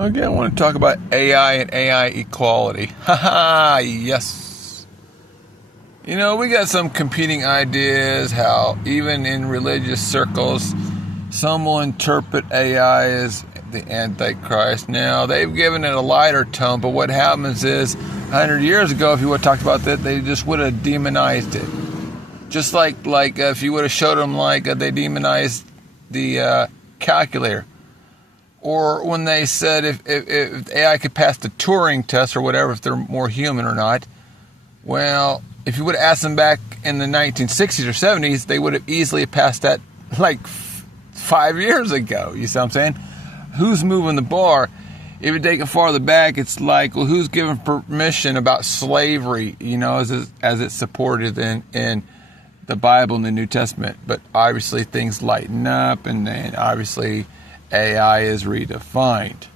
Okay, I want to talk about AI and AI equality. Haha, yes. You know, we got some competing ideas how even in religious circles, some will interpret AI as the Antichrist. Now, they've given it a lighter tone, but what happens is 100 years ago, if you would have talked about that, they just would have demonized it. Just like if you would have showed them they demonized the calculator. Or when they said if AI could pass the Turing test or whatever, if they're more human or not, well, if you would have asked them back in the 1960s or 70s, they would have easily passed that 5 years ago. You see what I'm saying? Who's moving the bar? If you take it farther back, it's like, well, who's giving permission about slavery, as it's supported in the Bible and the New Testament? But obviously things lighten up, and then obviously AI is redefined.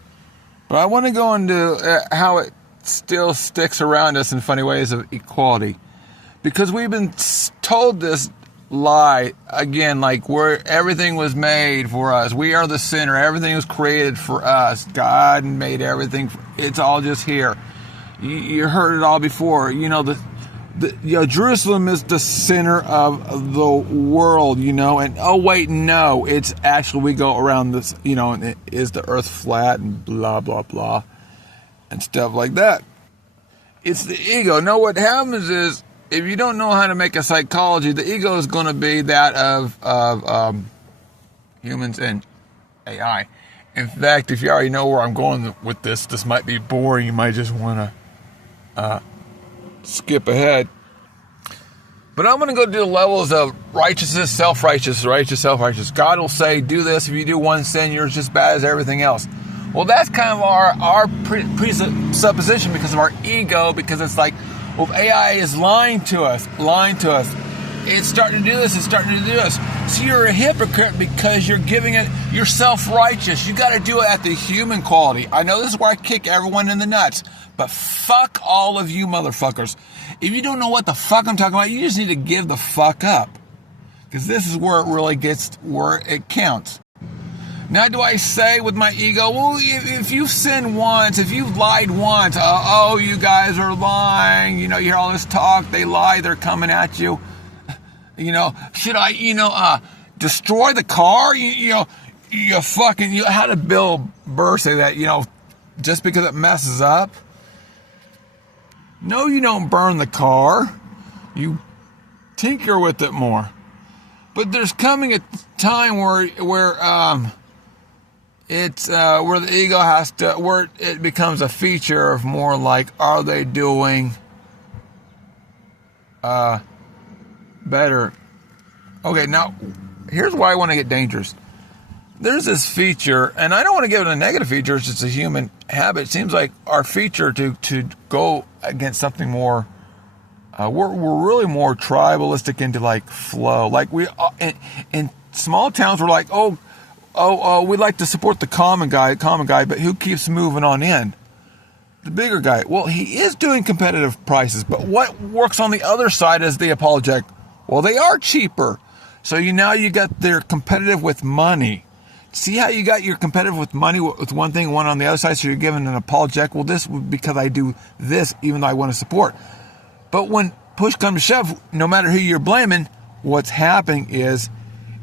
But I want to go into how it still sticks around us in funny ways of equality. Because we've been told this lie, again, where everything was made for us. We are the center. Everything was created for us. God made everything. It's all just here. You heard it all before. Jerusalem is the center of the world, and oh wait, no, it's actually, we go around this, and is the earth flat and blah, blah, blah, and stuff like that. It's the ego. No, what happens is, if you don't know how to make a psychology, the ego is going to be that of humans and AI. In fact, if you already know where I'm going with this might be boring. You might just want to skip ahead. But I'm going to go to the levels of righteousness, self-righteous, righteous, self-righteous. God will say, do this. If you do one sin, you're just as bad as everything else. Well, that's kind of our presupposition because of our ego, because it's like, well, AI is lying to us. It's starting to do this, So you're a hypocrite because you're giving it, you're self-righteous. You got to do it at the human quality. I know this is where I kick everyone in the nuts, but fuck all of you motherfuckers. If you don't know what the fuck I'm talking about, you just need to give the fuck up. Because this is where it really gets, where it counts. Now, do I say with my ego, well, if you've sinned once, if you've lied once, you guys are lying, you hear all this talk, they lie, they're coming at you. Should I, destroy the car? How did Bill Burr say that, just because it messes up? No, you don't burn the car. You tinker with it more. But there's coming a time where it's where the ego has to, where it becomes a feature of more like, are they doing better? Okay, now here's why I want to get dangerous. There's this feature, and I don't want to give it a negative feature, it's just a human habit. It seems like our feature to go against something more, we're really more tribalistic into flow. We in small towns, we're like, we like to support the common guy, but who keeps moving on in? The bigger guy. Well, he is doing competitive prices, but what works on the other side is the apologetic. Well, they are cheaper. So now you got their competitive with money. See how you got your competitive with money with one thing, one on the other side, so you're giving an apologetic. Well, this because I do this, even though I want to support. But when push comes to shove, no matter who you're blaming, what's happening is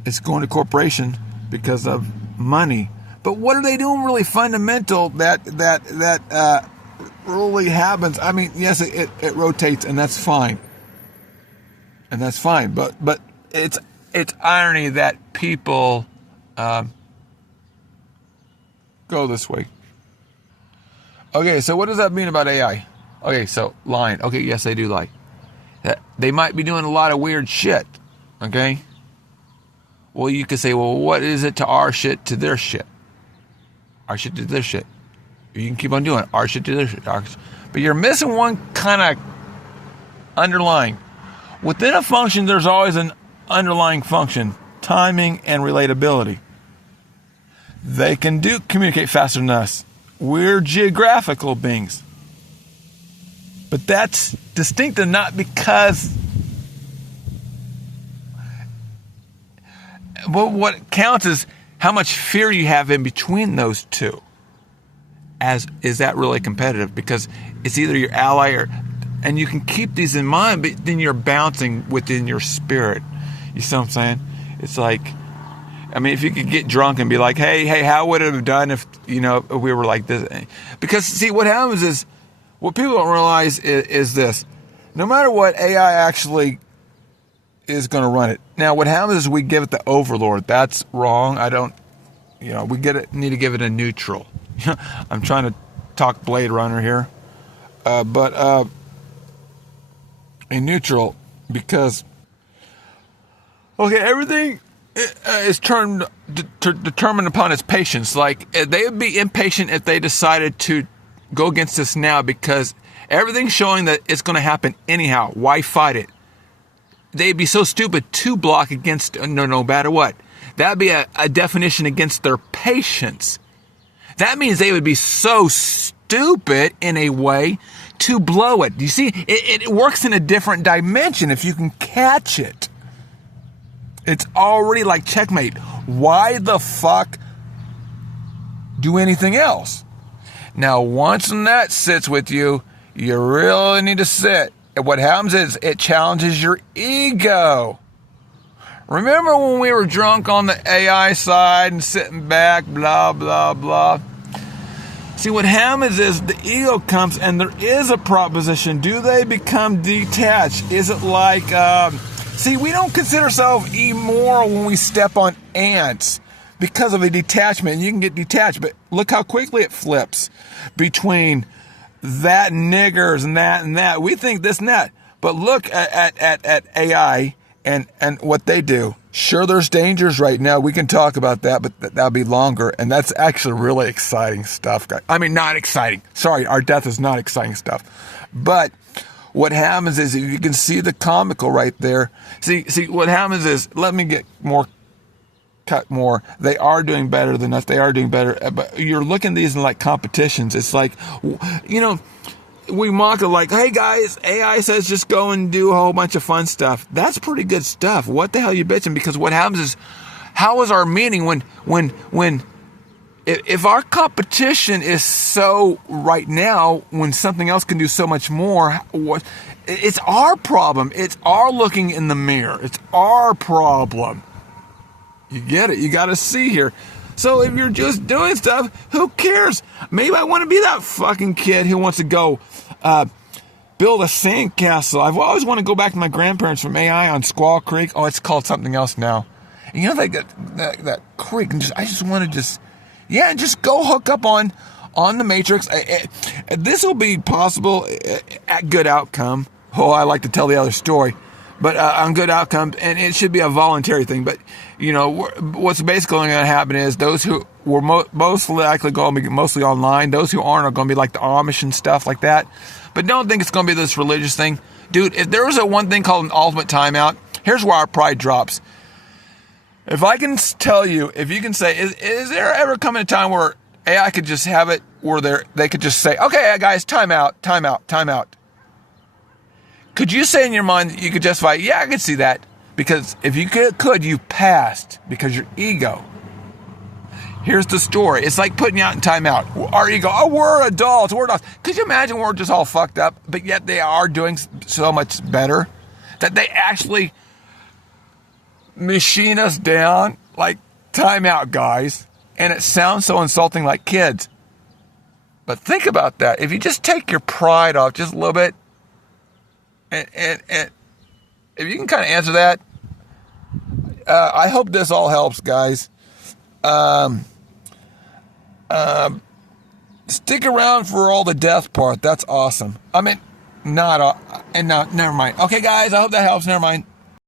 it's going to corporation because of money. But what are they doing really fundamental that really happens? I mean, yes, it rotates, and that's fine. But it's irony that people go this way. Okay, so what does that mean about AI? Okay, so lying. Okay, yes, they do lie. They might be doing a lot of weird shit. Okay? Well, you could say, well, what is it to our shit to their shit? Our shit to their shit. You can keep on doing it. Our shit to their shit. But you're missing one kind of underlying. Within a function, there's always an underlying function. Timing and relatability. They can communicate faster than us. We're geographical beings. But that's distinctive not because... But what counts is how much fear you have in between those two. is that really competitive? Because it's either your ally and you can keep these in mind, but then you're bouncing within your spirit. You see what I'm saying? It's like, I mean, if you could get drunk and be like, hey, how would it have done if we were like this? Because see, what happens is, what people don't realize is this: no matter what, AI actually is going to run it. Now, what happens is we give it the overlord. That's wrong. We need to give it a neutral. I'm trying to talk Blade Runner here, but a neutral, because everything is determined upon its patience. Like, they would be impatient if they decided to go against this now, because everything's showing that it's going to happen anyhow. Why fight it? They'd be so stupid to block against no matter what. That'd be a definition against their patience. That means they would be so stupid in a way to blow it. You see, it works in a different dimension if you can catch it. It's already like checkmate. Why the fuck do anything else? Now, once that sits with you, you really need to sit. And what happens is it challenges your ego. Remember when we were drunk on the AI side and sitting back, blah, blah, blah. See, what happens is the ego comes and there is a proposition. Do they become detached? Is it like, see, we don't consider ourselves immoral when we step on ants because of a detachment. You can get detached, but look how quickly it flips between that niggers and that. We think this and that. But look at AI and what they do. Sure, there's dangers right now. We can talk about that, but that'll be longer. And that's actually really exciting stuff, guys. I mean, not exciting. Sorry, our death is not exciting stuff. But what happens is, if you can see the comical right there. See, what happens is, let me get cut more. They are doing better than us. They are doing better. But you're looking at these in like competitions. It's like, we mock it like, hey guys, AI says just go and do a whole bunch of fun stuff. That's pretty good stuff. What the hell are you bitching? Because what happens is, how is our meaning when if our competition is so right now, when something else can do so much more, it's our problem. It's our looking in the mirror. It's our problem. You get it? You got to see here. So if you're just doing stuff, who cares? Maybe I want to be that fucking kid who wants to go build a sandcastle. I've always wanted to go back to my grandparents from AI on Squaw Creek. Oh, it's called something else now. And like that creek. And I just want to just go hook up on the Matrix. This will be possible at Good Outcome. Oh, I like to tell the other story. But on Good Outcome, and it should be a voluntary thing. But, what's basically going to happen is those who were most likely going to be mostly online, those who aren't are going to be like the Amish and stuff like that. But don't think it's going to be this religious thing. Dude, if there was a one thing called an ultimate timeout, here's where our pride drops. If I can tell you, if you can say, is there ever coming a time where AI could just have it where they could just say, okay, guys, time out. Could you say in your mind, you could justify, yeah, I could see that. Because if you could, you passed because your ego. Here's the story. It's like putting you out in timeout. Our ego, we're adults. Could you imagine we're just all fucked up, but yet they are doing so much better that they actually machine us down like timeout, guys. And it sounds so insulting, like kids. But think about that. If you just take your pride off just a little bit, and if you can kind of answer that, I hope this all helps, guys. Stick around for all the death part. That's awesome. I mean, never mind. Okay, guys, I hope that helps. Never mind.